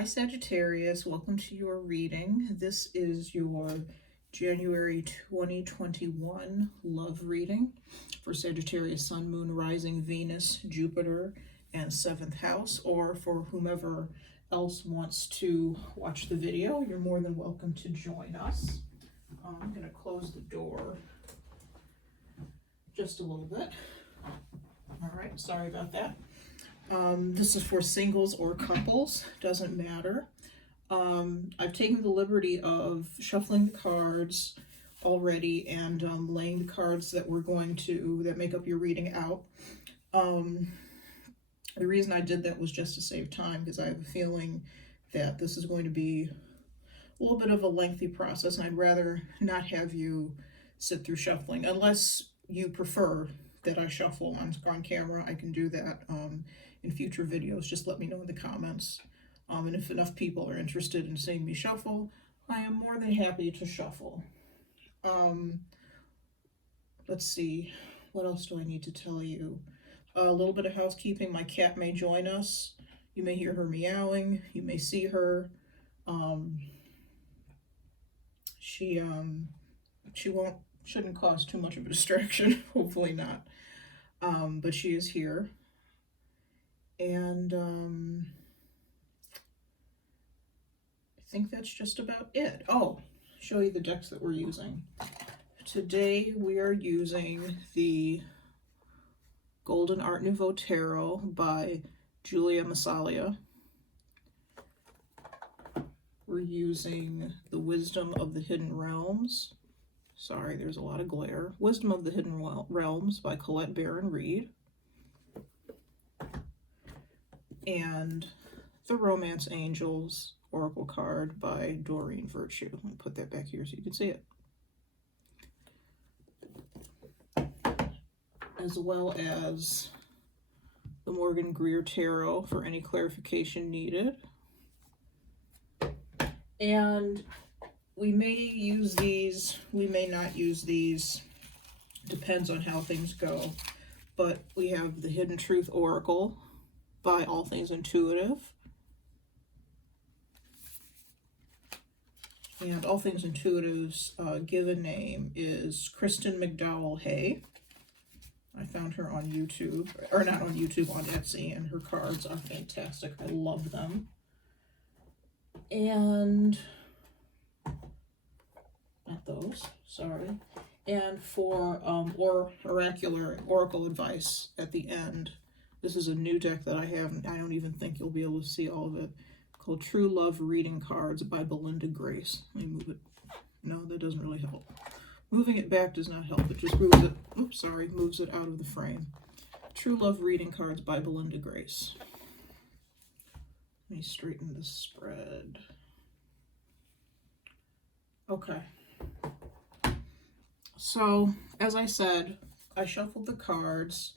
Hi Sagittarius, welcome to your reading. This is your January 2021 love reading for Sagittarius, Sun, Moon, Rising, Venus, Jupiter, and 7th house, or for whomever else wants to watch the video, you're more than welcome to join us. I'm going to close the door just a little bit. All right, sorry about that. This is for singles or couples, doesn't matter. I've taken the liberty of shuffling the cards already and laying the cards that that make up your reading out. The reason I did that was just to save time, because I have a feeling that this is going to be a little bit of a lengthy process, and I'd rather not have you sit through shuffling. Unless you prefer that I shuffle on camera, I can do that in future videos. Just let me know in the comments. And if enough people are interested in seeing me shuffle, I am more than happy to shuffle. Let's see, what else do I need to tell you? A little bit of housekeeping. My cat may join us. You may hear her meowing. You may see her. Shouldn't cause too much of a distraction. Hopefully not. But she is here. And I think that's just about it. Oh, show you the decks that we're using. Today we are using the Golden Art Nouveau Tarot by Giulia Massaglia. We're using the Wisdom of the Hidden Realms. Sorry, there's a lot of glare. Wisdom of the Hidden Realms by Colette Baron-Reid. And the Romance Angels Oracle card by Doreen Virtue. Let me put that back here so you can see it. As well as the Morgan Greer Tarot for any clarification needed. And we may use these, we may not use these, depends on how things go. But we have the Hidden Truth Oracle by All Things Intuitive. And All Things Intuitive's given name is Kristen McDowell Hay. I found her on YouTube, or not on YouTube, on Etsy, and her cards are fantastic. I love them. And not those, sorry. And for oracle advice at the end, this is a new deck that I have. I don't even think you'll be able to see all of it, called True Love Reading Cards by BelindaGrace. Let me move it. No, that doesn't really help. Moving it back does not help. It just moves it. Oops, sorry, moves it out of the frame. True Love Reading Cards by BelindaGrace. Let me straighten this spread. Okay. So, as I said, I shuffled the cards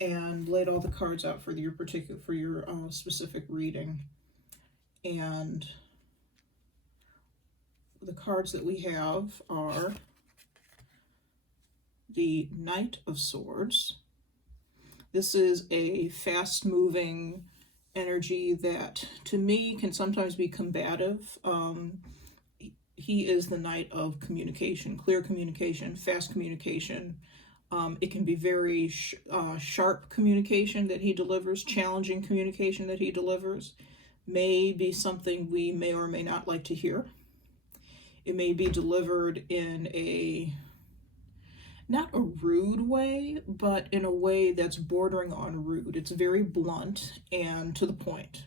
and laid all the cards out for your specific reading. And the cards that we have are the Knight of Swords. This is a fast-moving energy that, to me, can sometimes be combative. He is the Knight of communication, clear communication, fast communication. It can be very sharp communication that he delivers, challenging communication that he delivers. May be something we may or may not like to hear. It may be delivered in not a rude way, but in a way that's bordering on rude. It's very blunt and to the point.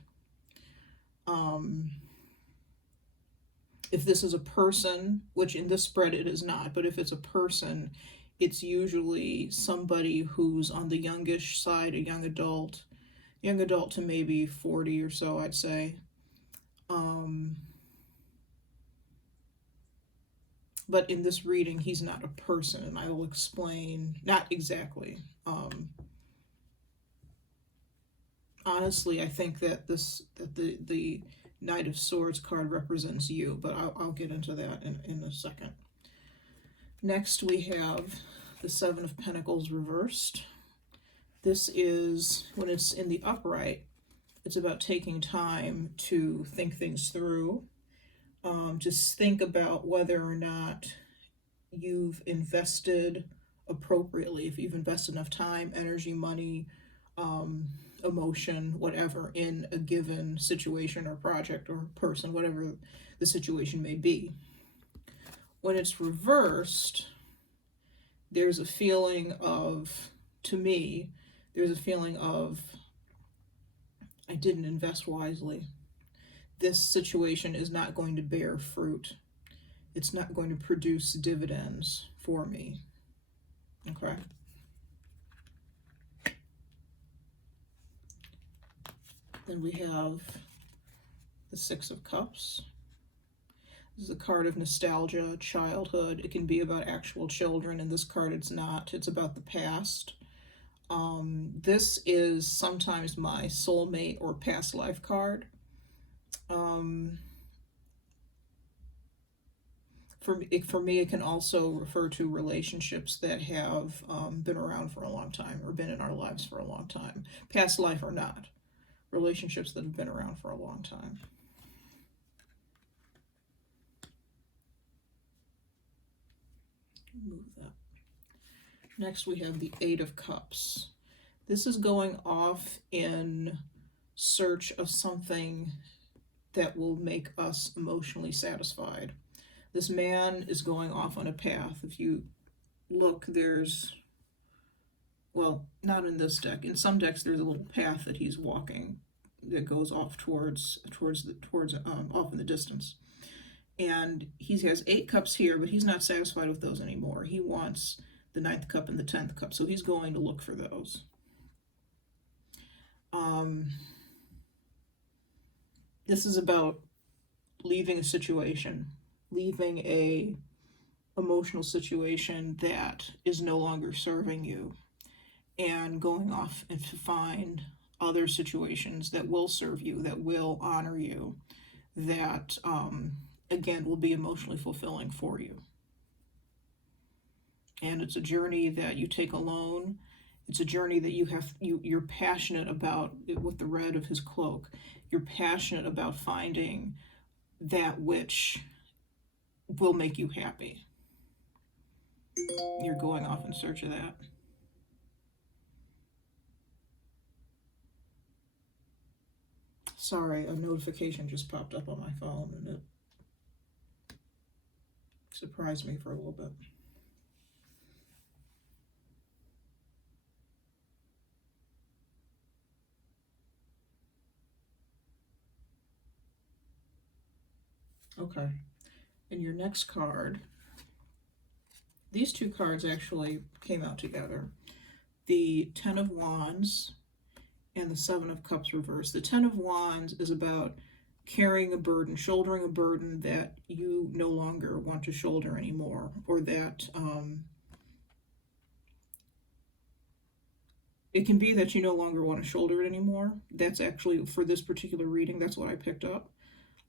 If this is a person, which in this spread it is not, but if it's a person, it's usually somebody who's on the youngish side, a young adult to maybe 40 or so, I'd say. But in this reading, he's not a person, and I will explain, not exactly. Honestly, I think that the Knight of Swords card represents you, but I'll get into that in a second. Next, we have the Seven of Pentacles reversed. This is, when it's in the upright, It's about taking time to think things through. Just think about whether or not you've invested appropriately, if you've invested enough time, energy, money, emotion, whatever, in a given situation or project or person, whatever the situation may be. When it's reversed, there's a feeling of, to me, there's a feeling of, I didn't invest wisely. This situation is not going to bear fruit. It's not going to produce dividends for me. Okay? Then we have the Six of Cups. This is a card of nostalgia, childhood. It can be about actual children. In this card, it's not. It's about the past. This is sometimes my soulmate or past life card. For me, it can also refer to relationships that have been around for a long time or been in our lives for a long time. Past life or not. Relationships that have been around for a long time. Move that. Next, we have the Eight of Cups. This is going off in search of something that will make us emotionally satisfied. This man is going off on a path. If you look, there's, well, not in this deck. In some decks, there's a little path that he's walking that goes off towards off in the distance. And he has 8 cups here, but he's not satisfied with those anymore. He wants the 9th cup and the 10th cup, so he's going to look for those. This is about leaving a situation, leaving a emotional situation that is no longer serving you, and going off and to find other situations that will serve you, that will honor you, that again will be emotionally fulfilling for you. And it's a journey that you take alone. It's a journey that you're passionate about. With the red of his cloak, you're passionate about finding that which will make you happy. You're going off in search of that. Sorry, a notification just popped up on my phone and it surprised me for a little bit. Okay, and your next card, these two cards actually came out together. The Ten of Wands and the Seven of Cups reversed. The Ten of Wands is about carrying a burden, shouldering a burden that you no longer want to shoulder anymore, or that it can be that you no longer want to shoulder it anymore. That's actually, for this particular reading, that's what I picked up.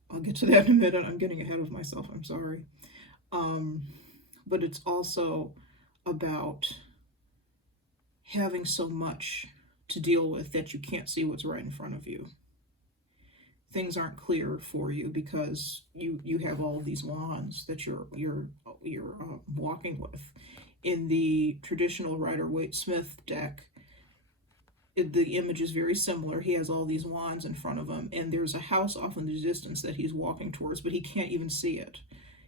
I'll get to that in a minute. I'm getting ahead of myself. I'm sorry. But it's also about having so much to deal with that you can't see what's right in front of you. Things aren't clear for you because you have all these wands that you're walking with. In the traditional Rider-Waite-Smith deck, the image is very similar. He has all these wands in front of him, and there's a house off in the distance that he's walking towards, but he can't even see it.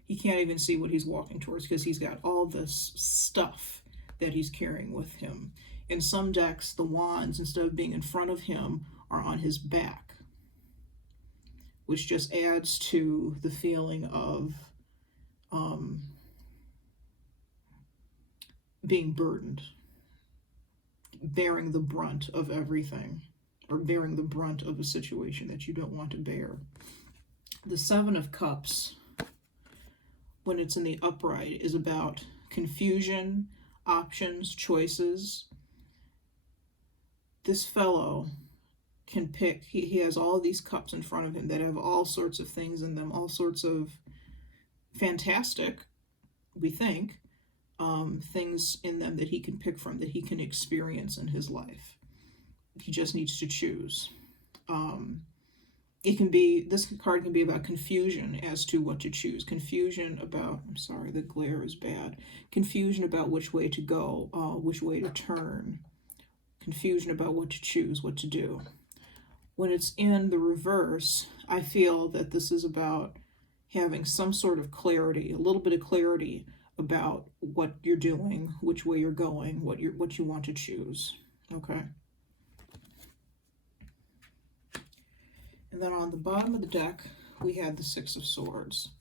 He can't even see what he's walking towards because he's got all this stuff that he's carrying with him. In some decks, the wands, instead of being in front of him, are on his back, which just adds to the feeling of being burdened, bearing the brunt of everything, or bearing the brunt of a situation that you don't want to bear. The Seven of Cups, when it's in the upright, is about confusion, options, choices. This fellow can pick, he has all these cups in front of him that have all sorts of things in them, all sorts of fantastic, we think, things in them that he can pick from, that he can experience in his life. He just needs to choose. This card can be about confusion as to what to choose. Confusion about, I'm sorry, the glare is bad. Confusion about which way to go, which way to turn. Confusion about what to choose, what to do. When it's in the reverse, I feel that this is about having some sort of clarity, a little bit of clarity about what you're doing, which way you're going, what you want to choose. Okay. And then on the bottom of the deck, we had the Six of Swords.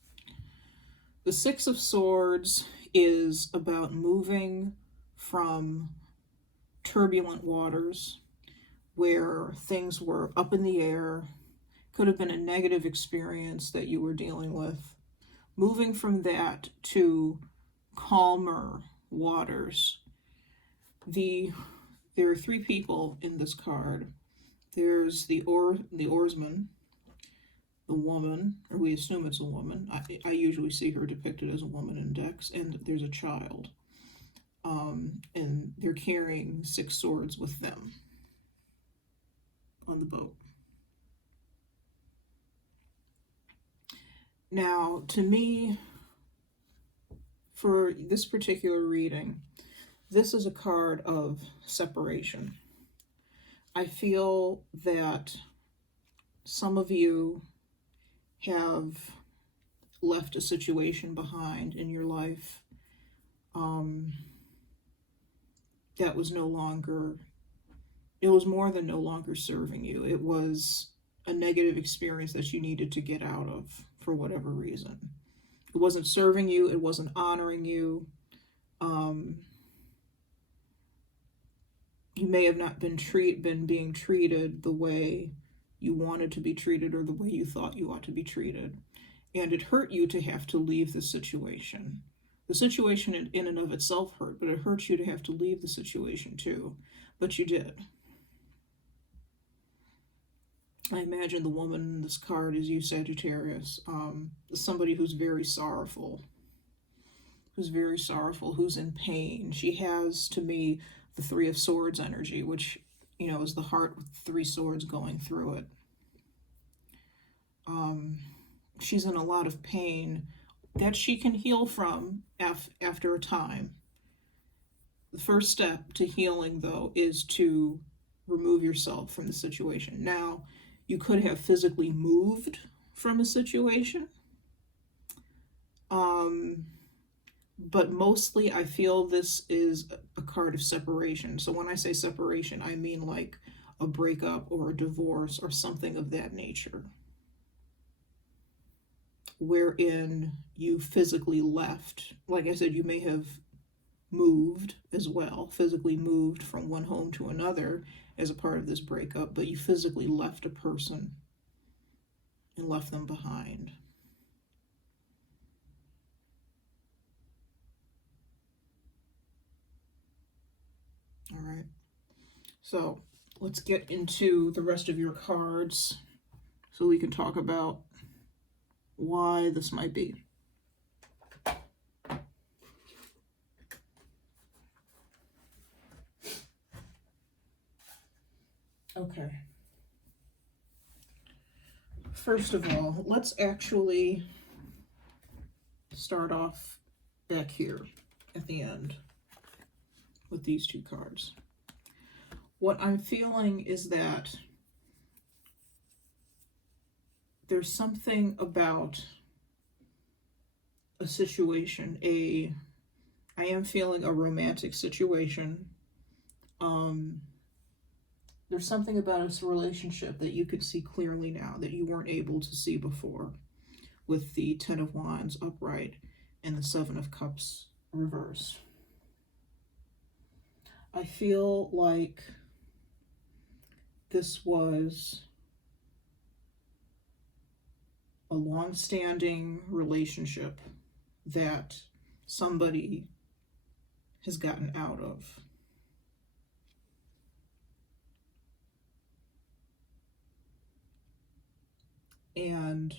The Six of Swords is about moving from turbulent waters where things were up in the air, could have been a negative experience that you were dealing with, moving from that to calmer waters. There are three people in this card. There's the oarsman, the woman, or we assume it's a woman. I usually see her depicted as a woman in decks, and there's a child. And they're carrying 6 swords with them on the boat. Now, to me, for this particular reading, this is a card of separation. I feel that some of you have left a situation behind in your life that was no longer, it was more than no longer serving you. It was a negative experience that you needed to get out of for whatever reason. It wasn't serving you. It wasn't honoring you. You may have not been being treated the way you wanted to be treated or the way you thought you ought to be treated. And it hurt you to have to leave the situation. The situation in and of itself hurt, but it hurt you to have to leave the situation too. But you did. I imagine the woman in this card is you, Sagittarius. Somebody who's very sorrowful. Who's in pain. She has, to me, the Three of Swords energy, which, is the heart with 3 swords going through it. She's in a lot of pain that she can heal from after a time. The first step to healing, though, is to remove yourself from the situation. Now, you could have physically moved from a situation, but mostly I feel this is a card of separation. So when I say separation, I mean like a breakup or a divorce or something of that nature, wherein you physically left. Like I said, you may have moved as well, physically moved from one home to another as a part of this breakup, but you physically left a person and left them behind. All right, so let's get into the rest of your cards so we can talk about why this might be. Okay. First of all, let's actually start off back here at the end with these 2 cards. What I'm feeling is that there's something about a situation, I am feeling a romantic situation. There's something about this relationship that you could see clearly now that you weren't able to see before, with the 10 of Wands upright and the 7 of Cups reversed. I feel like this was a long-standing relationship that somebody has gotten out of. And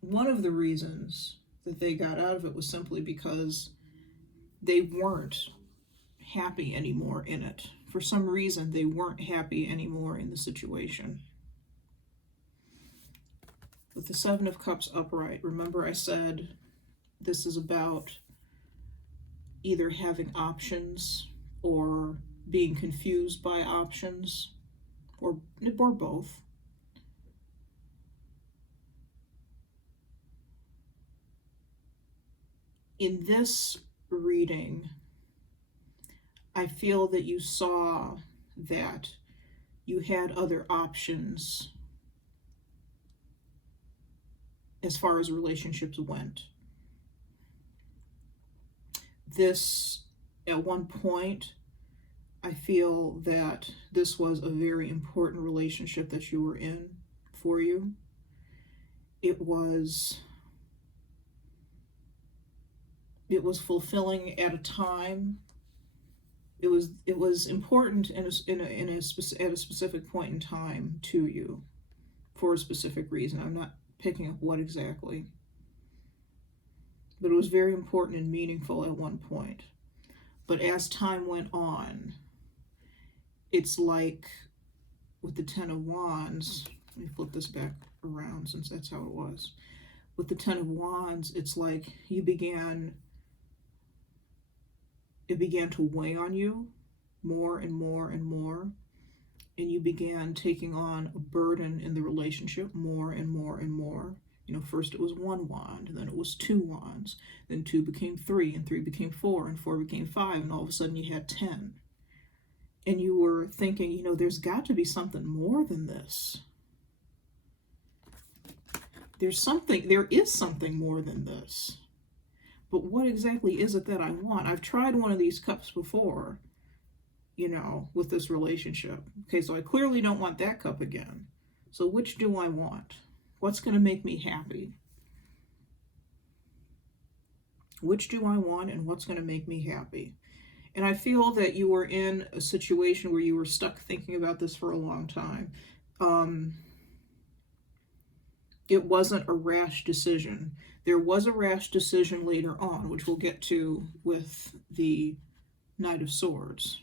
one of the reasons that they got out of it was simply because they weren't happy anymore in it. For some reason, they weren't happy anymore in the situation. With the Seven of Cups upright, remember I said this is about either having options or being confused by options, or both. In this reading, I feel that you saw that you had other options as far as relationships went. This, at one point, I feel that this was a very important relationship that you were in for you. It was fulfilling at a time. It was important at a specific point in time to you for a specific reason. I'm not picking up what exactly, but it was very important and meaningful at one point. But as time went on, it's like with the Ten of Wands, let me flip this back around since that's how it was. With the Ten of Wands, it's like it began to weigh on you more and more and more, and you began taking on a burden in the relationship more and more and more. You know, first it was 1 wand, and then it was 2 wands, then 2 became 3, and 3 became 4, and 4 became 5, and all of a sudden you had 10. And you were thinking, you know, there's got to be something more than this. There is something more than this. But what exactly is it that I want? I've tried one of these cups before, you know, with this relationship. Okay, so I clearly don't want that cup again. So which do I want? What's going to make me happy? Which do I want, and what's going to make me happy? And I feel that you were in a situation where you were stuck thinking about this for a long time. It wasn't a rash decision. There was a rash decision later on, which we'll get to with the Knight of Swords.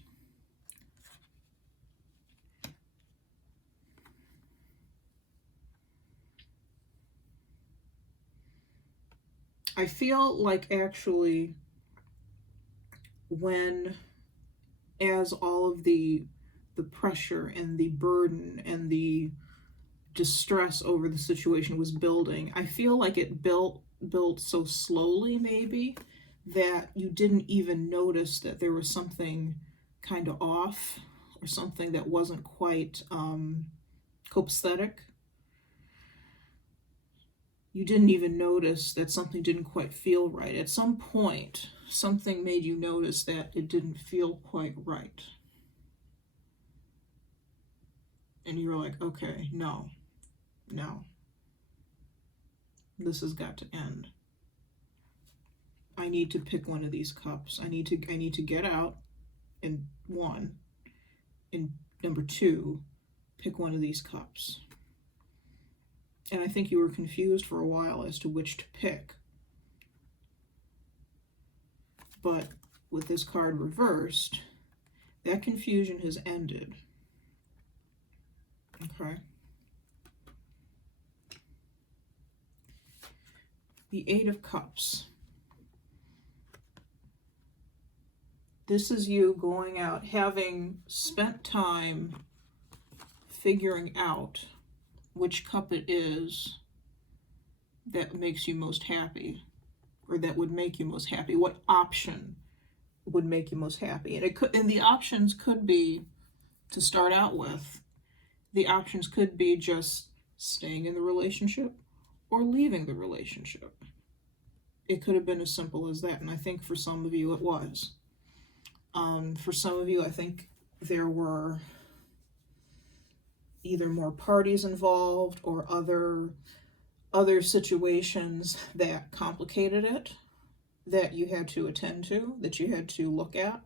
I feel like actually as all of the pressure and the burden and the distress over the situation was building, I feel like it built so slowly maybe that you didn't even notice that there was something kind of off, or something that wasn't quite copacetic. You didn't even notice that something didn't quite feel right. At some point, something made you notice that it didn't feel quite right. And you were like, okay, no, this has got to end. I need to pick one of these cups. I need to get out, and 1, and number 2, pick one of these cups. And I think you were confused for a while as to which to pick. But with this card reversed, that confusion has ended. Okay. The 8 of Cups. This is you going out, having spent time figuring out which cup it is that makes you most happy, or that would make you most happy. What option would make you most happy? And the options could be, to start out with, the options could be just staying in the relationship or leaving the relationship. It could have been as simple as that, and I think for some of you it was. For some of you, I think there were either more parties involved or other situations that complicated it, that you had to attend to, that you had to look at.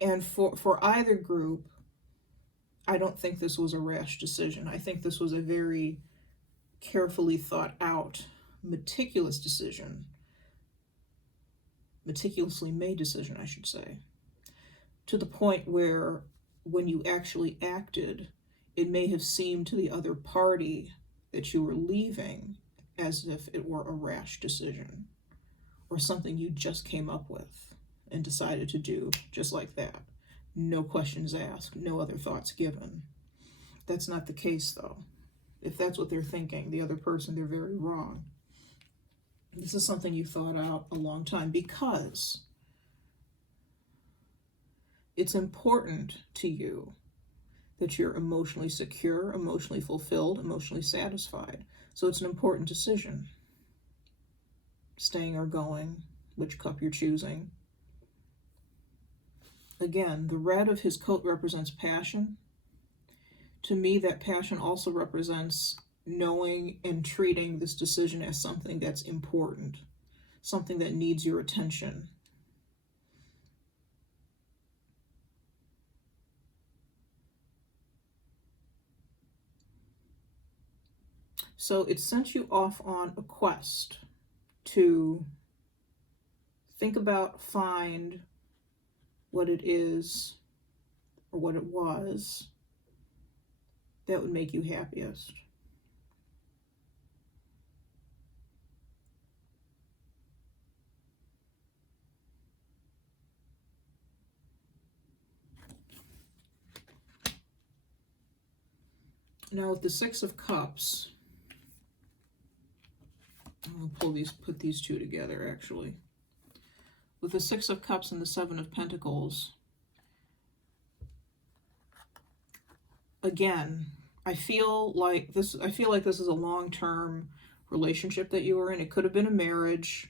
And for either group, I don't think this was a rash decision. I think this was a very carefully thought out, meticulous decision meticulously made decision, I should say, to the point where when you actually acted, it may have seemed to the other party that you were leaving as if it were a rash decision or something you just came up with and decided to do just like that. No questions asked, no other thoughts given. That's not the case, though. If that's what they're thinking, the other person, they're very wrong. This is something you thought out a long time because it's important to you that you're emotionally secure, emotionally fulfilled, emotionally satisfied. So it's an important decision. Staying or going, which cup you're choosing. Again, the red of his coat represents passion. To me, that passion also represents knowing and treating this decision as something that's important, something that needs your attention. So it sent you off on a quest to think about, find what it is or what it was that would make you happiest. Now with the Six of Cups, I'll put these two together actually. With the Six of Cups and the Seven of Pentacles, again, I feel like this is a long-term relationship that you were in. It could have been a marriage.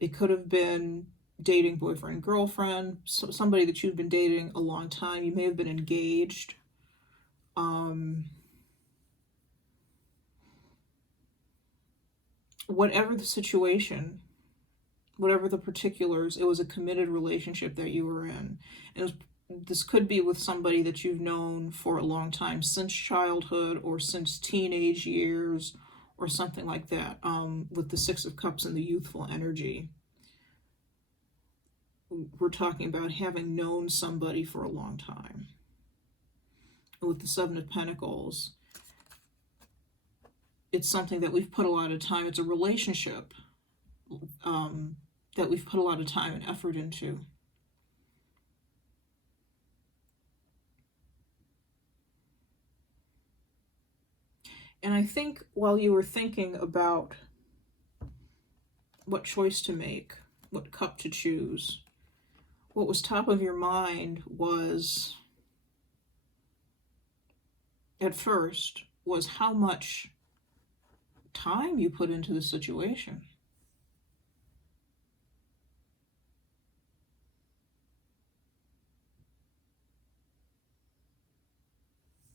It could have been dating, boyfriend, girlfriend, somebody that you've been dating a long time. You may have been engaged. Whatever the situation, whatever the particulars, it was a committed relationship that you were in. And this could be with somebody that you've known for a long time, since childhood or since teenage years or something like that, with the Six of Cups and the youthful energy. We're talking about having known somebody for a long time. And with the Seven of Pentacles, it's something that we've put a lot of time, it's a relationship that we've put a lot of time and effort into. And I think while you were thinking about what choice to make, what cup to choose, what was top of your mind was, at first, was how much time you put into the situation.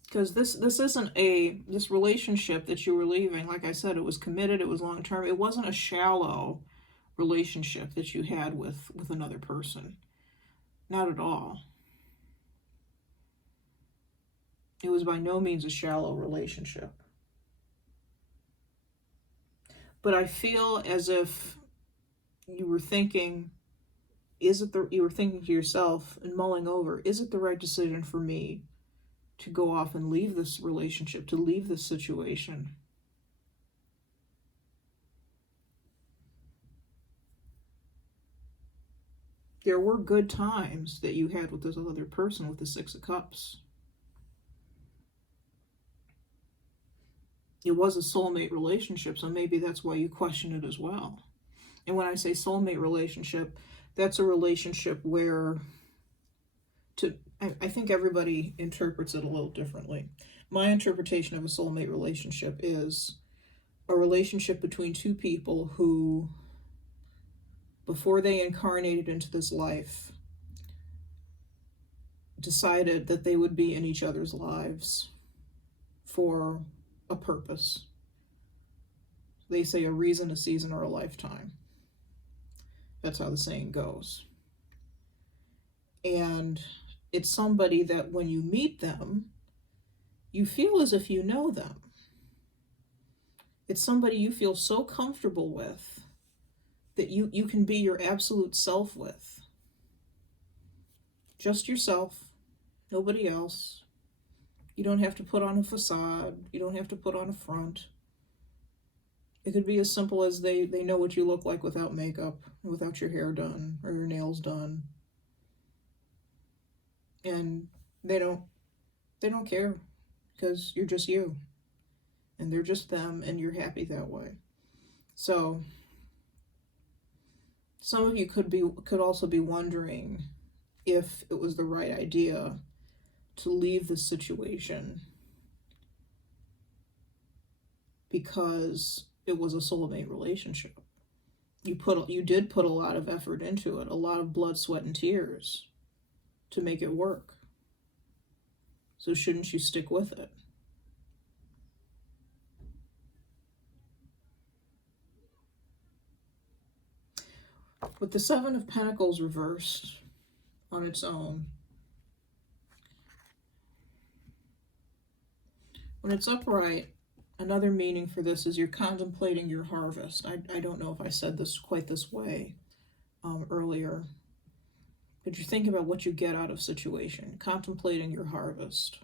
Because this isn't this relationship that you were leaving, like I said, it was committed, it was long-term. It wasn't a shallow relationship that you had with another person. Not at all. It was by no means a shallow relationship. But I feel as if you were thinking, you were thinking to yourself and mulling over, is it the right decision for me to go off and leave this relationship, to leave this situation? There were good times that you had with this other person with the Six of Cups. It was a soulmate relationship, so maybe that's why you question it as well. And when I say soulmate relationship, that's a relationship where, I think everybody interprets it a little differently. My interpretation of a soulmate relationship is a relationship between two people who, before they incarnated into this life, decided that they would be in each other's lives for a purpose. They say a reason, a season, or a lifetime. That's how the saying goes. And it's somebody that when you meet them, you feel as if you know them. It's somebody you feel so comfortable with that you can be your absolute self with. Just yourself, nobody else. You don't have to put on a facade. You don't have to put on a front. It could be as simple as they know what you look like without makeup, without your hair done or your nails done. And they don't care, because you're just you. And they're just them, and you're happy that way. So some of you could also be wondering if it was the right idea to leave the situation because it was a soulmate relationship. You did put a lot of effort into it, a lot of blood, sweat, and tears to make it work. So shouldn't you stick with it? With the Seven of Pentacles reversed on its own, when it's upright, another meaning for this is you're contemplating your harvest. I don't know if I said this quite this way earlier, but you're thinking about what you get out of situation, contemplating your harvest,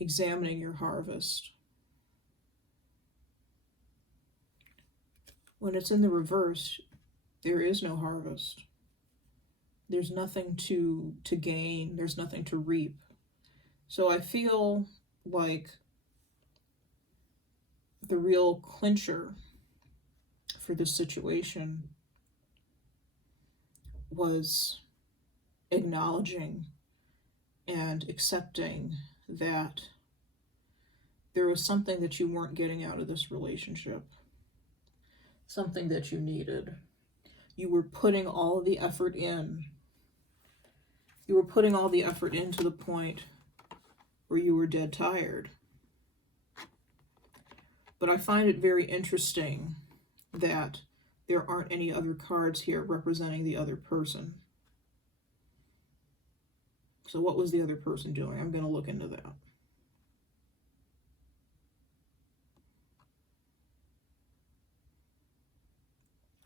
examining your harvest. When it's in the reverse, there is no harvest. There's nothing to gain. There's nothing to reap. So I feel like the real clincher for this situation was acknowledging and accepting that there was something that you weren't getting out of this relationship, something that you needed. You were putting all of the effort in. You were putting all the effort in to the point where you were dead tired. But I find it very interesting that there aren't any other cards here representing the other person. So what was the other person doing? I'm going to look into that.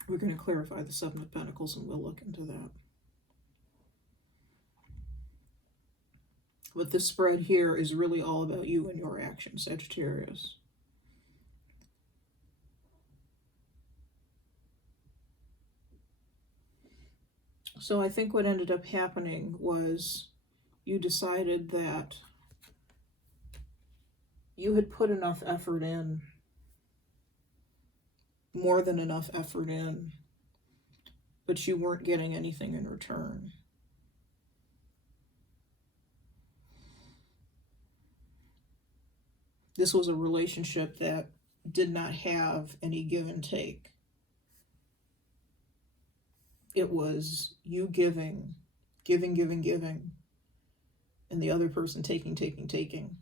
We're going to clarify the Seven of Pentacles, and we'll look into that. But this spread here is really all about you and your actions, Sagittarius. So I think what ended up happening was you decided that you had put enough effort in, more than enough effort in, but you weren't getting anything in return. This was a relationship that did not have any give and take. It was you giving, and the other person taking.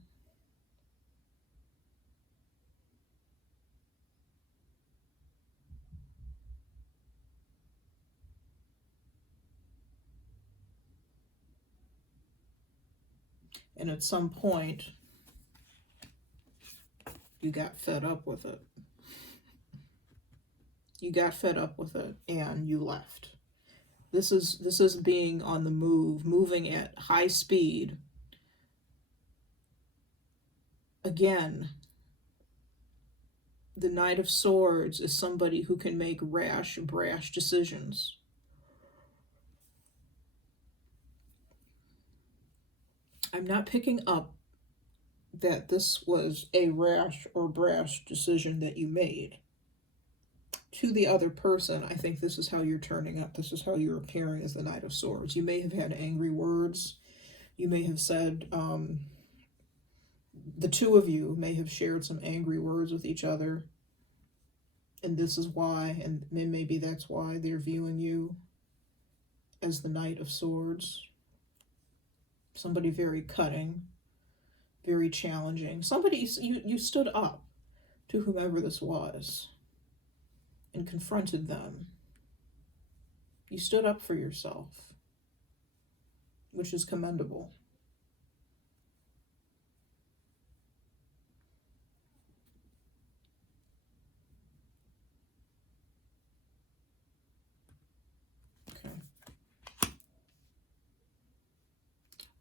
And at some point, you got fed up with it. You got fed up with it and you left. This is being on the move, moving at high speed. Again, the Knight of Swords is somebody who can make rash, brash decisions. I'm not picking up that this was a rash or brash decision that you made. To the other person, I think this is how you're turning up. This is how you're appearing as the Knight of Swords. You may have had angry words. You may have said, the two of you may have shared some angry words with each other. And this is why, and maybe that's why they're viewing you as the Knight of Swords. Somebody very cutting, very challenging. Somebody, you stood up to whomever this was and confronted them. You stood up for yourself, which is commendable.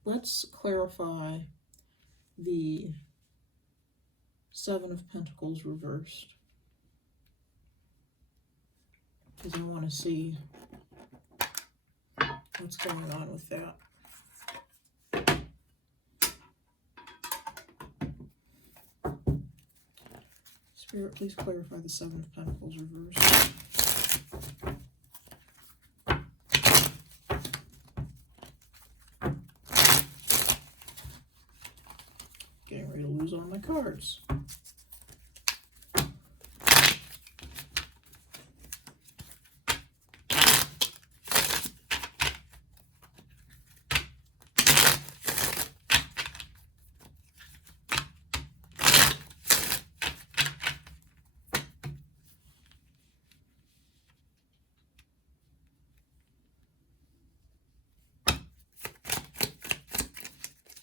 Let's clarify the Seven of Pentacles reversed, because I want to see what's going on with that. Spirit, please clarify the Seven of Pentacles reversed. Getting ready to lose all my cards.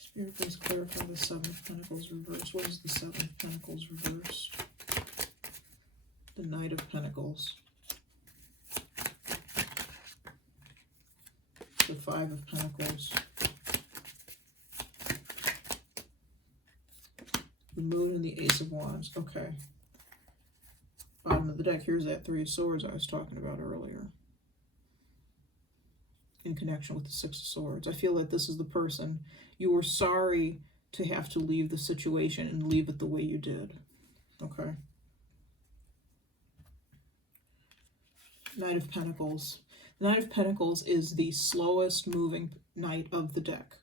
Spirit, please clarify the Seven of Pentacles reversed. What is the Seven of Pentacles reversed? The Knight of Pentacles. The Five of Pentacles. The Moon and the Ace of Wands. Okay. Bottom of the deck, here's that Three of Swords I was talking about earlier, in connection with the Six of Swords. I feel that this is the person you were sorry to have to leave the situation and leave it the way you did. Okay. Knight of Pentacles. The Knight of Pentacles is the slowest moving knight of the deck.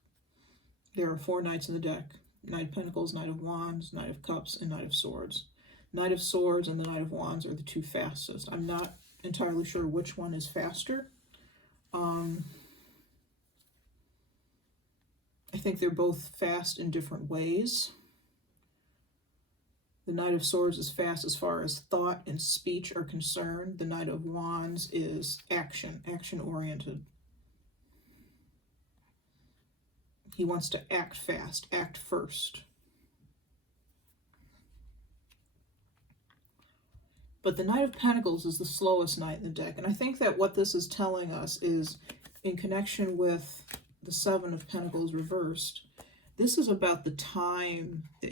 There are 4 knights in the deck. Knight of Pentacles, Knight of Wands, Knight of Cups, and Knight of Swords. Knight of Swords and the Knight of Wands are the 2 fastest. I'm not entirely sure which one is faster. I think they're both fast in different ways. The Knight of Swords is fast as far as thought and speech are concerned. The Knight of Wands is action-oriented. He wants to act fast, act first. But the Knight of Pentacles is the slowest knight in the deck. And I think that what this is telling us is, in connection with the Seven of Pentacles reversed, this is about the time that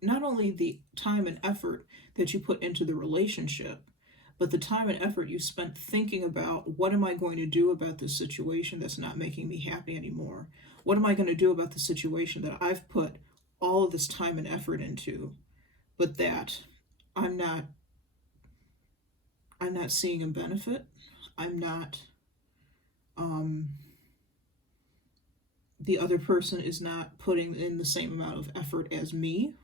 not only the time and effort that you put into the relationship, but the time and effort you spent thinking about, what am I going to do about this situation that's not making me happy anymore? What am I going to do about the situation that I've put all of this time and effort into, but that I'm not seeing a benefit. I'm not, the other person is not putting in the same amount of effort as me.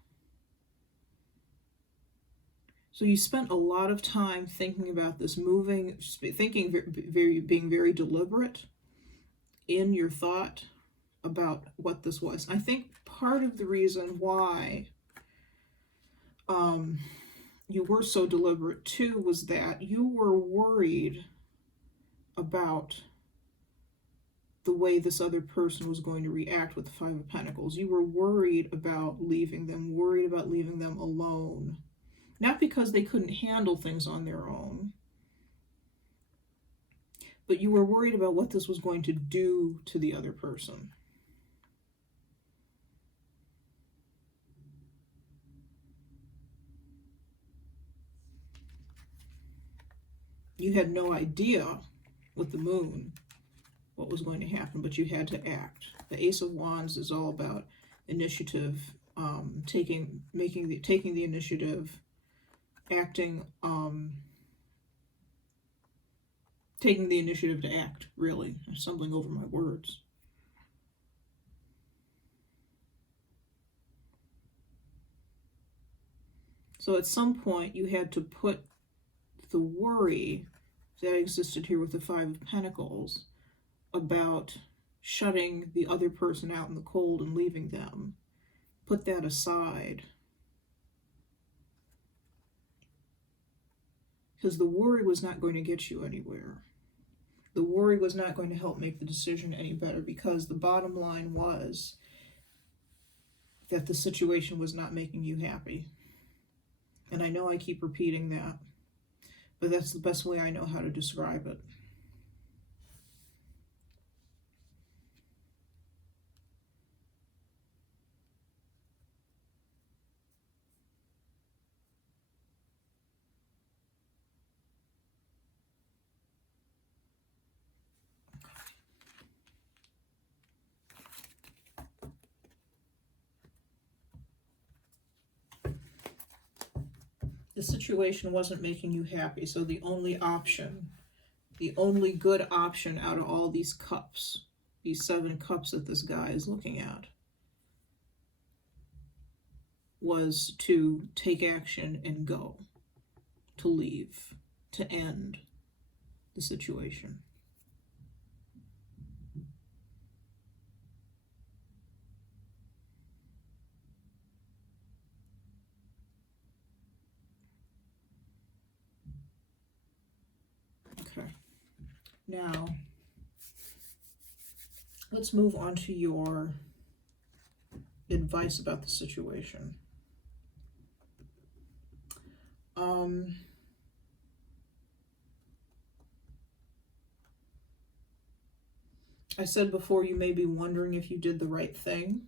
So you spent a lot of time thinking about this, being very deliberate in your thought about what this was. I think part of the reason why you were so deliberate too was that you were worried about the way this other person was going to react with the Five of Pentacles. You were worried about leaving them, alone. Not because they couldn't handle things on their own, but you were worried about what this was going to do to the other person. You had no idea with the Moon what was going to happen, but you had to act. The Ace of Wands is all about initiative, taking the initiative, acting, taking the initiative to act, really. I'm stumbling over my words. So at some point you had to put the worry that existed here with the Five of Pentacles about shutting the other person out in the cold and leaving them. Put that aside. Because the worry was not going to get you anywhere. The worry was not going to help make the decision any better, because the bottom line was that the situation was not making you happy. And I know I keep repeating that, but that's the best way I know how to describe it. situation wasn't making you happy. So the only option, the only good option out of all these cups, these 7 cups that this guy is looking at, was to take action and go, to leave, to end the situation. Okay, now let's move on to your advice about the situation. I said before, you may be wondering if you did the right thing.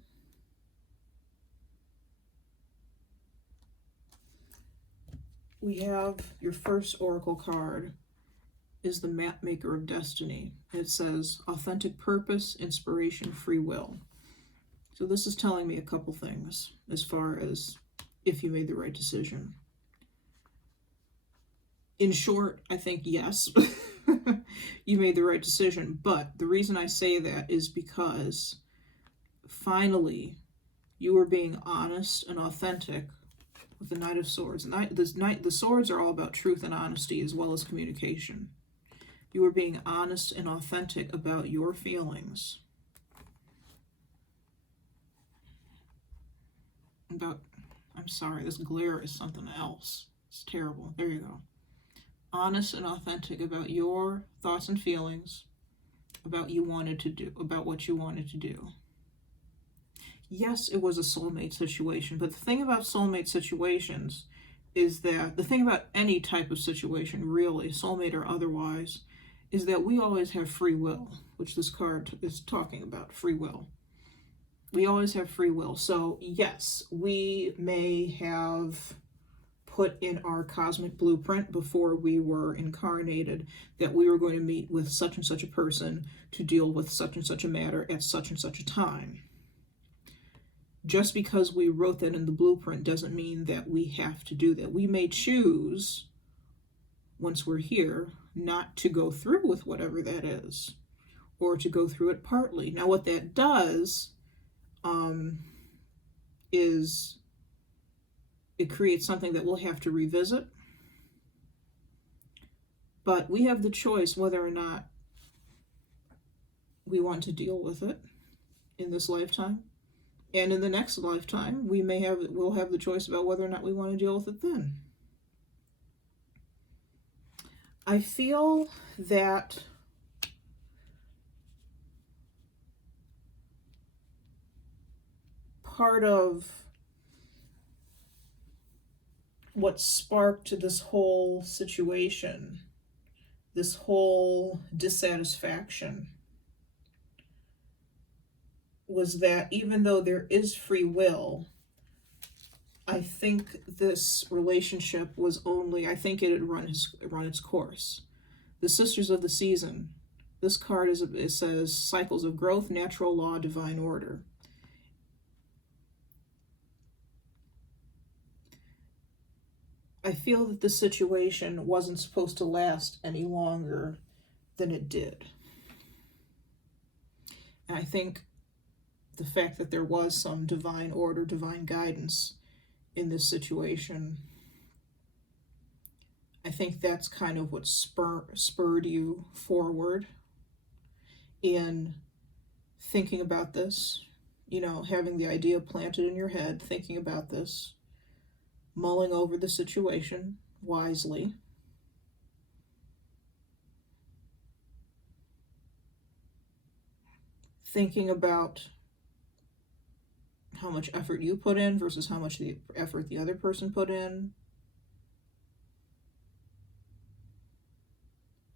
We have your first oracle card is the map maker of destiny. It says authentic purpose, inspiration, free will. So this is telling me a couple things as far as if you made the right decision. In short, I think yes, you made the right decision. But the reason I say that is because finally you were being honest and authentic with the Knight of Swords. The swords are all about truth and honesty as well as communication. You were being honest and authentic about your feelings. I'm sorry, this glare is something else. It's terrible. There you go. Honest and authentic about your thoughts and feelings, about what you wanted to do. Yes, it was a soulmate situation, but the thing about soulmate situations is that, the thing about any type of situation, really, soulmate or otherwise, is that we always have free will, which this card is talking about, free will. We always have free will. So yes, we may have put in our cosmic blueprint before we were incarnated that we were going to meet with such and such a person to deal with such and such a matter at such and such a time. Just because we wrote that in the blueprint doesn't mean that we have to do that. We may choose, once we're here, not to go through with whatever that is, or to go through it partly. Now, what that does is it creates something that we'll have to revisit, but we have the choice whether or not we want to deal with it in this lifetime. And in the next lifetime, we'll have the choice about whether or not we want to deal with it then. I feel that part of what sparked this whole situation, this whole dissatisfaction, was that even though there is free will, I think this relationship was I think it had run its course. The Sisters of the Season, this card it says cycles of growth, natural law, divine order. I feel that the situation wasn't supposed to last any longer than it did. And I think the fact that there was some divine order, divine guidance in this situation, I think that's kind of what spurred you forward in thinking about this, having the idea planted in your head, thinking about this, mulling over the situation wisely. Thinking about how much effort you put in versus how much the effort the other person put in.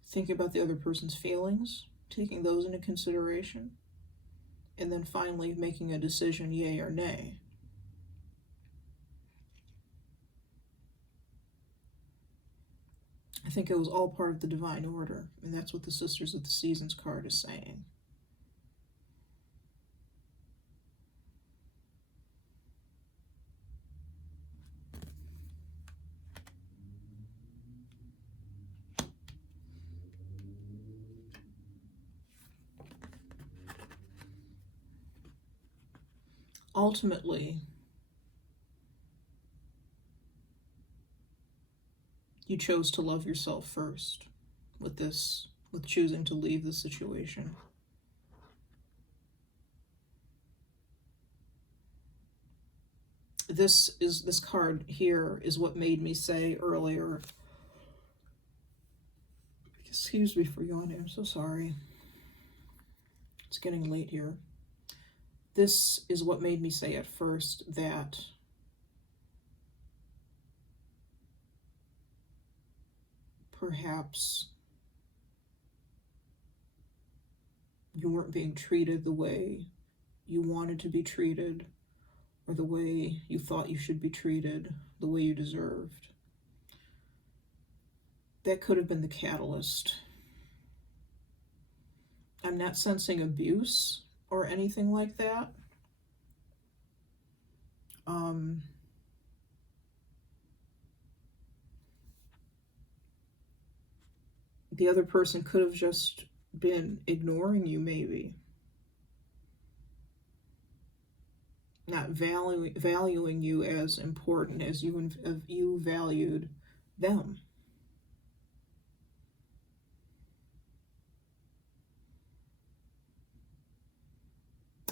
Thinking about the other person's feelings, taking those into consideration, and then finally making a decision, yay or nay. I think it was all part of the divine order, and that's what the Sisters of the Seasons card is saying. ultimately, you chose to love yourself first with this, with choosing to leave the situation. This card here is what made me say earlier, excuse me for yawning, I'm so sorry. It's getting late here. This is what made me say at first that perhaps you weren't being treated the way you wanted to be treated, or the way you thought you should be treated, the way you deserved. That could have been the catalyst. I'm not sensing abuse or anything like that. The other person could have just been ignoring you, maybe. Not valuing you as important as you valued them.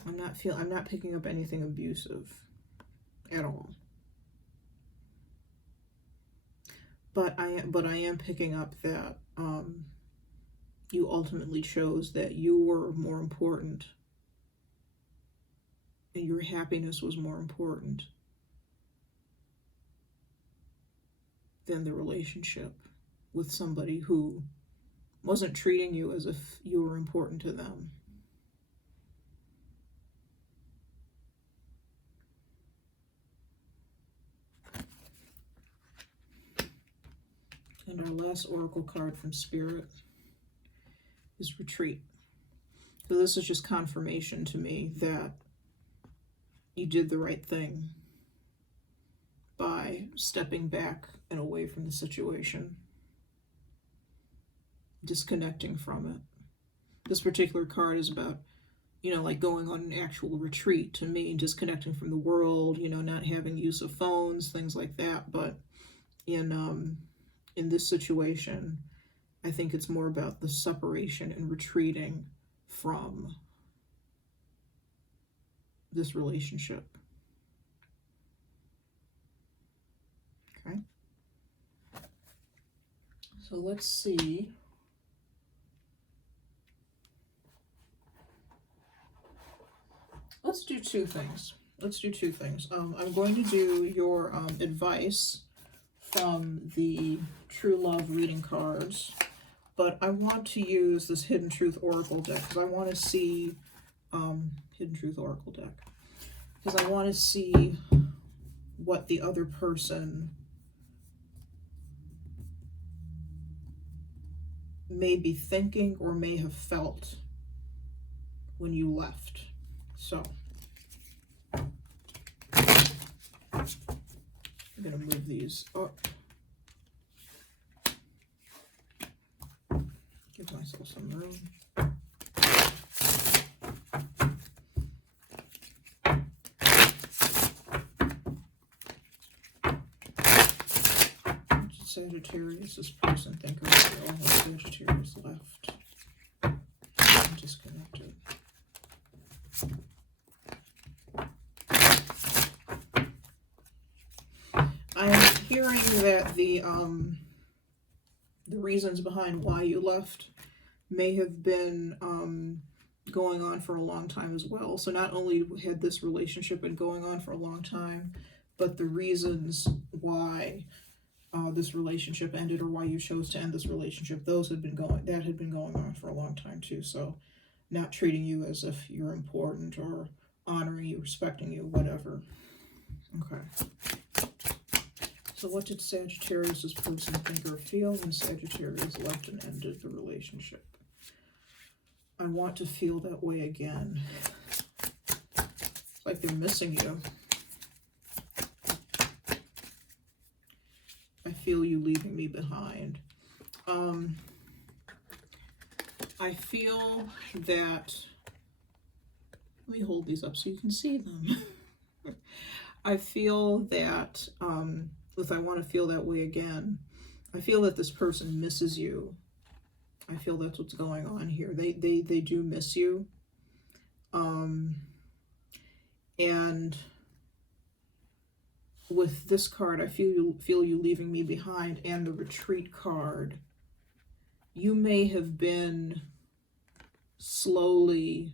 I'm not picking up anything abusive at all. But I am picking up that you ultimately chose that you were more important, and your happiness was more important than the relationship with somebody who wasn't treating you as if you were important to them. And our last oracle card from Spirit is Retreat. So this is just confirmation to me that you did the right thing by stepping back and away from the situation, disconnecting from it. This particular card is about, like going on an actual retreat to me, disconnecting from the world, not having use of phones, things like that. But in this situation, I think it's more about the separation and retreating from this relationship. Okay. So let's see. Let's do two things. I'm going to do your advice from the True Love reading cards, but I want to use this Hidden Truth Oracle deck because I want to see Hidden Truth Oracle deck because I want to see what the other person may be thinking or may have felt when you left. So I'm going to move these up. Give myself some room. Sagittarius, this person think or feel when Sagittarius left and disconnected. I'm hearing that the reasons behind why you left may have been going on for a long time as well. So not only had this relationship been going on for a long time, but the reasons why this relationship ended, or why you chose to end this relationship, that had been going on for a long time too. So not treating you as if you're important, or honoring you, respecting you, whatever. Okay. So what did Sagittarius' person think or feel when Sagittarius left and ended the relationship? I want to feel that way again. It's like they're missing you. I feel you leaving me behind. I feel that, let me hold these up so you can see them. I feel that, if I want to feel that way again, I feel that this person misses you. I feel that's what's going on here. They do miss you. And with this card, I feel you leaving me behind, and the retreat card. You may have been slowly,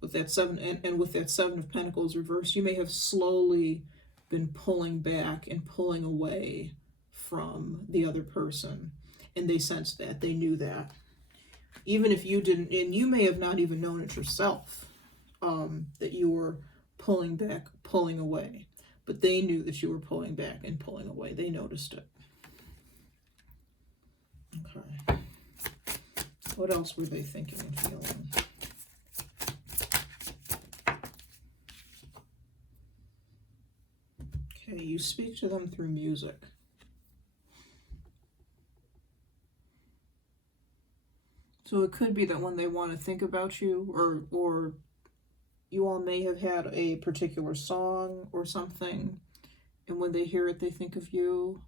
with that seven, and with that Seven of Pentacles reversed, you may have slowly been pulling back and pulling away from the other person. And they sensed that. They knew that. Even if you didn't, and you may have not even known it yourself, that you were pulling back, pulling away. But they knew that you were pulling back and pulling away. They noticed it. Okay. What else were they thinking and feeling? Okay, you speak to them through music. So it could be that when they want to think about you, or you all may have had a particular song or something, and when they hear it, they think of you.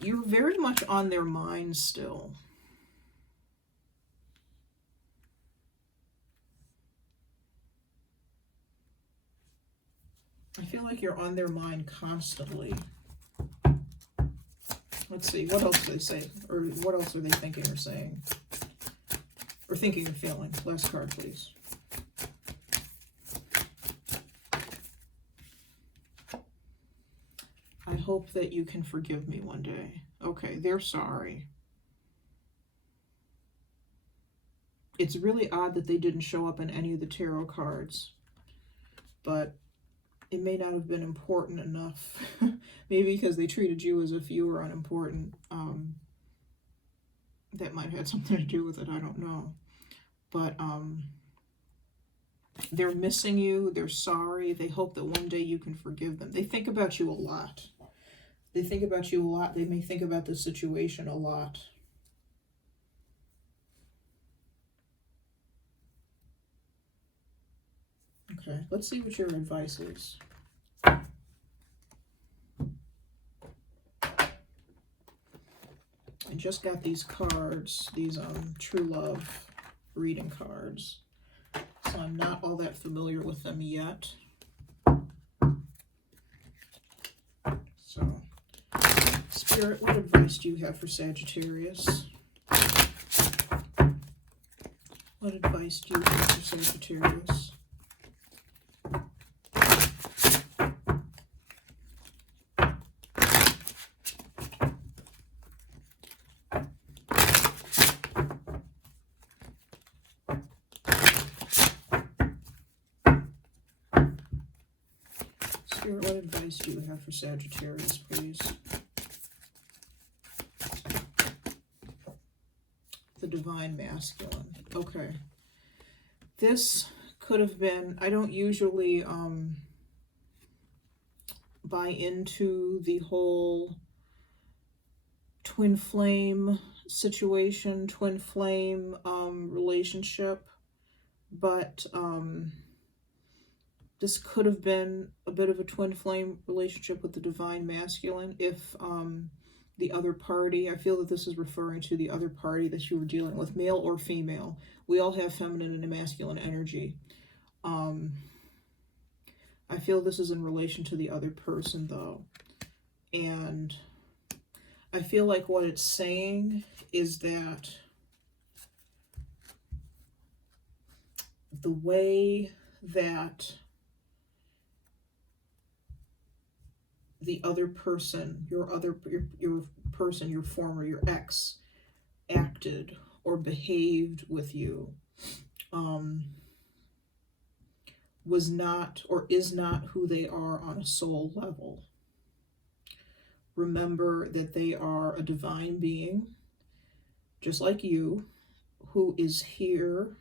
You're very much on their mind still. I feel like you're on their mind constantly. Let's see, what else do they say? Or what else are they thinking or saying? Or thinking or feeling? Last card, please. I hope that you can forgive me one day. Okay, they're sorry. It's really odd that they didn't show up in any of the tarot cards. But it may not have been important enough. Maybe because they treated you as if you were unimportant. That might have had something to do with it. I don't know. But they're missing you. They're sorry. They hope that one day you can forgive them. They think about you a lot. They think about you a lot. They may think about the situation a lot. Okay, let's see what your advice is. I just got these cards, these True Love reading cards. So I'm not all that familiar with them yet. So, Spirit, what advice do you have for Sagittarius? What advice do you have for Sagittarius? Spirit, what advice do you have for Sagittarius, please? The Divine Masculine. Okay. This could have been, I don't usually buy into the whole twin flame situation, twin flame relationship, but this could have been a bit of a twin flame relationship with the Divine Masculine if the other party, I feel that this is referring to the other party that you were dealing with, male or female. We all have feminine and masculine energy. I feel this is in relation to the other person, though. And I feel like what it's saying is that the way that the other person, your person, your former, your ex, acted or behaved with you was not or is not who they are on a soul level. Remember that they are a divine being, just like you, who is here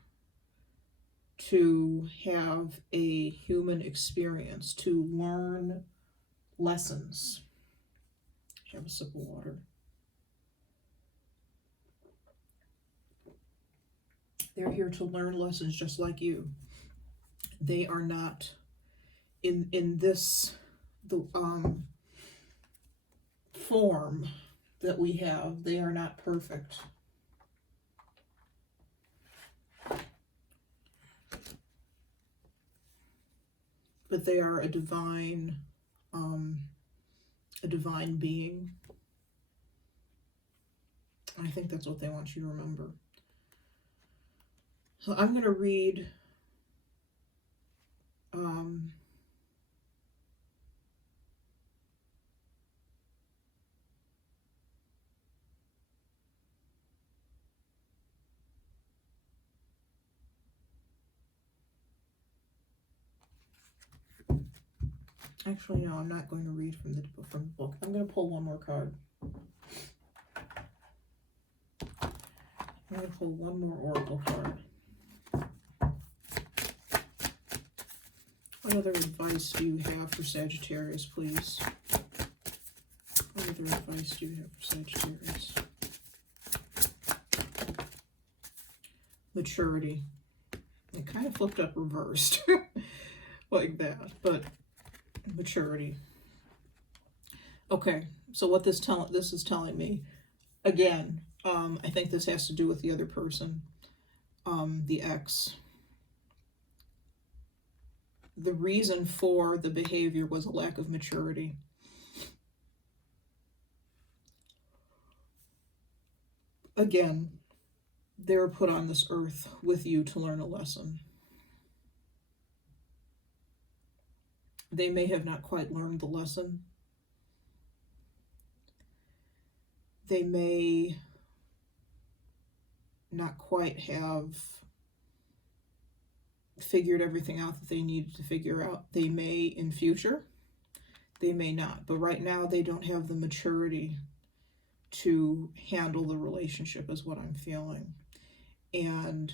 to have a human experience, to learn lessons. Have a sip of water. They're here to learn lessons just like you. They are not in this the form that we have. They are not perfect. But they are a divine being. I think that's what they want you to remember. So I'm going to read actually, no, I'm not going to read from the book. I'm going to pull one more card. I'm going to pull one more oracle card. What other advice do you have for Sagittarius, please? What other advice do you have for Sagittarius? Maturity. It kind of flipped up reversed like that, but maturity. Okay, so what this is telling me, again, I think this has to do with the other person, the ex. The reason for the behavior was a lack of maturity. Again, they were put on this earth with you to learn a lesson. They may have not quite learned the lesson. They may not quite have figured everything out that they needed to figure out. They may in future, they may not. But right now they don't have the maturity to handle the relationship is what I'm feeling. And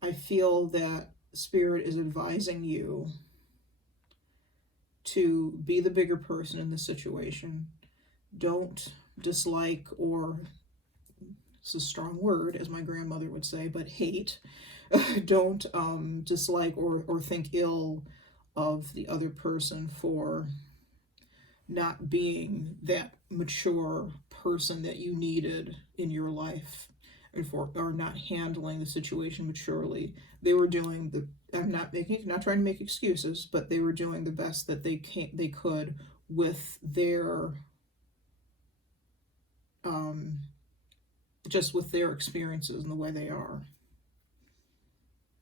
I feel that Spirit is advising you to be the bigger person in the situation. Don't dislike, or it's a strong word, as my grandmother would say, but hate. Don't dislike or think ill of the other person for not being that mature person that you needed in your life, or not handling the situation maturely. They were doing the, I'm not trying to make excuses, but they were doing the best that they could with their just with their experiences and the way they are.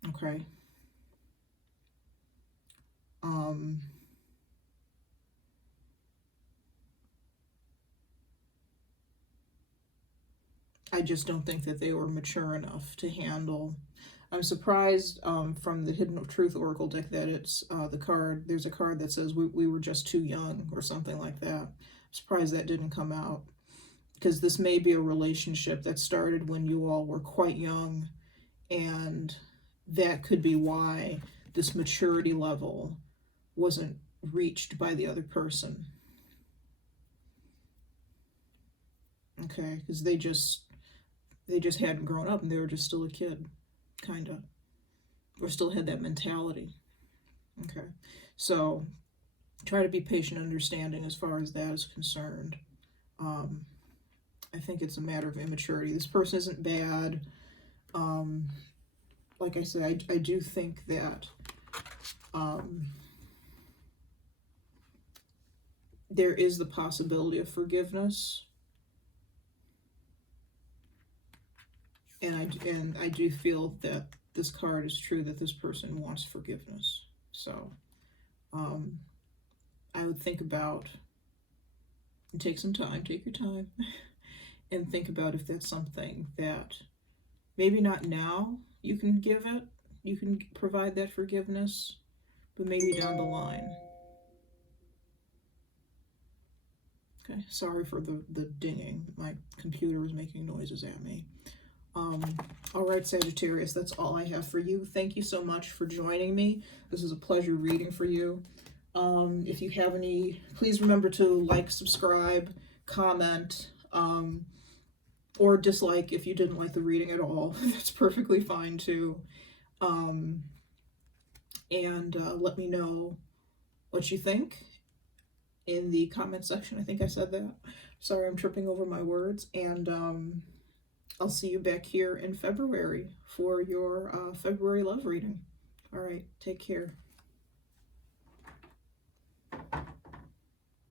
Okay. I just don't think that they were mature enough to handle. I'm surprised from the Hidden Truth Oracle deck that it's the card, there's a card that says we were just too young or something like that. I'm surprised that didn't come out, because this may be a relationship that started when you all were quite young, and that could be why this maturity level wasn't reached by the other person. Okay, because they just hadn't grown up and they were just still a kid, kind of, or still had that mentality. Okay, so try to be patient and understanding as far as that is concerned. I think it's a matter of immaturity. This person isn't bad. Like I said, I do think that there is the possibility of forgiveness. And I do feel that this card is true, that this person wants forgiveness. So I would think about, and take some time, take your time, and think about if that's something that maybe not now you can give it, you can provide that forgiveness, but maybe down the line. Okay, sorry for the dinging. My computer is making noises at me. All right, Sagittarius, that's all I have for you. Thank you so much for joining me. This is a pleasure reading for you. If you have any, please remember to like, subscribe, comment, or dislike if you didn't like the reading at all. That's perfectly fine too. And let me know what you think in the comment section. I think I said that. Sorry, I'm tripping over my words. And I'll see you back here in February for your February love reading. All right, take care.